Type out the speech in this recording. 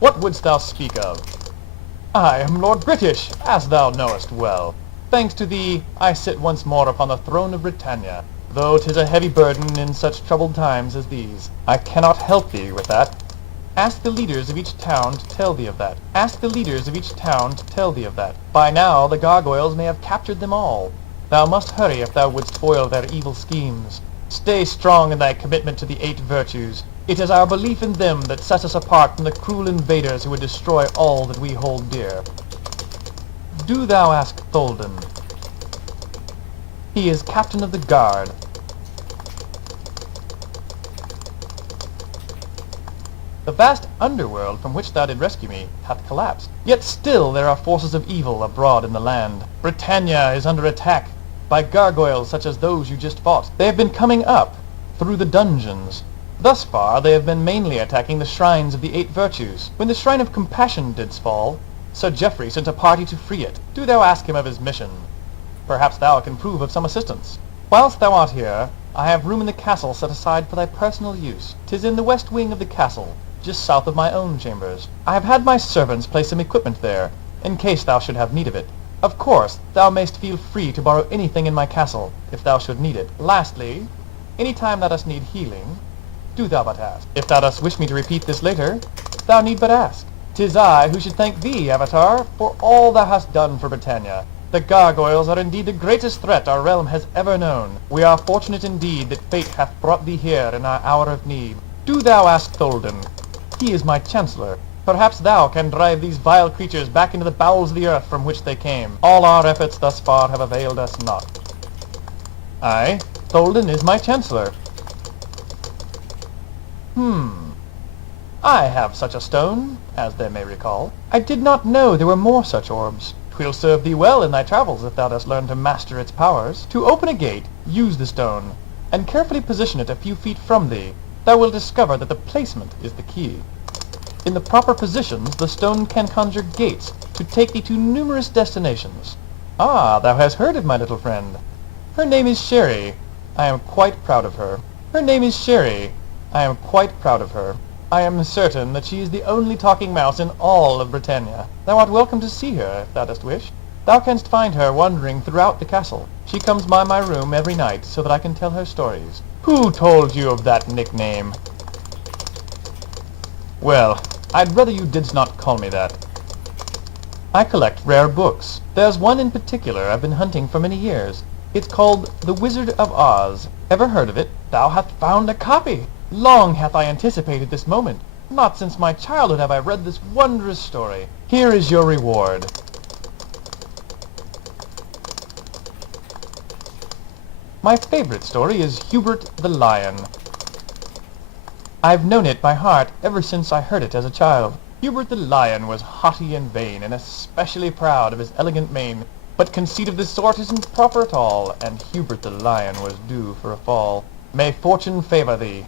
What wouldst thou speak of? I am Lord British, as thou knowest well. Thanks to thee, I sit once more upon the throne of Britannia, though 'tis a heavy burden in such troubled times as these. I cannot help thee with that. Ask the leaders of each town to tell thee of that. Ask the leaders of each town to tell thee of that. By now the gargoyles may have captured them all. Thou must hurry if thou wouldst foil their evil schemes. Stay strong in thy commitment to the 8 virtues. It is our belief in them that sets us apart from the cruel invaders who would destroy all that we hold dear. Do thou ask Tholden. He is captain of the guard. The vast underworld from which thou did rescue me hath collapsed. Yet still there are forces of evil abroad in the land. Britannia is under attack by gargoyles such as those you just fought. They have been coming up through the dungeons. Thus far they have been mainly attacking the shrines of the 8 virtues. When the shrine of compassion didst fall, Sir Geoffrey sent a party to free it. Do thou ask him of his mission. Perhaps thou can prove of some assistance. Whilst thou art here, I have room in the castle set aside for thy personal use. 'Tis in the west wing of the castle, just south of my own chambers. I have had my servants place some equipment there, in case thou should have need of it. Of course, thou mayst feel free to borrow anything in my castle, if thou should need it. Lastly, any time thou dost need healing, do thou but ask. If thou dost wish me to repeat this later, thou need but ask. 'Tis I who should thank thee, Avatar, for all thou hast done for Britannia. The gargoyles are indeed the greatest threat our realm has ever known. We are fortunate indeed that fate hath brought thee here in our hour of need. Do thou ask Tholden. He is my chancellor. Perhaps thou can drive these vile creatures back into the bowels of the earth from which they came. All our efforts thus far have availed us not. Aye, Tholden is my chancellor. I have such a stone, as they may recall. I did not know there were more such orbs. 'Twill serve thee well in thy travels if thou dost learn to master its powers. To open a gate, use the stone, and carefully position it a few feet from thee. Thou wilt discover that the placement is the key. In the proper positions, the stone can conjure gates to take thee to numerous destinations. Ah, thou hast heard of my little friend. Her name is Sherry. I am quite proud of her. Her name is Sherry. I am quite proud of her. I am certain that she is the only talking mouse in all of Britannia. Thou art welcome to see her, if thou dost wish. Thou canst find her wandering throughout the castle. She comes by my room every night so that I can tell her stories. Who told you of that nickname? Well, I'd rather you didst not call me that. I collect rare books. There's one in particular I've been hunting for many years. It's called The Wizard of Oz. Ever heard of it? Thou hast found a copy! Long hath I anticipated this moment. Not since my childhood have I read this wondrous story. Here is your reward. My favorite story is Hubert the Lion. I've known it by heart ever since I heard it as a child. Hubert the Lion was haughty and vain, and especially proud of his elegant mane. But conceit of this sort isn't proper at all, and Hubert the Lion was due for a fall. May fortune favour thee.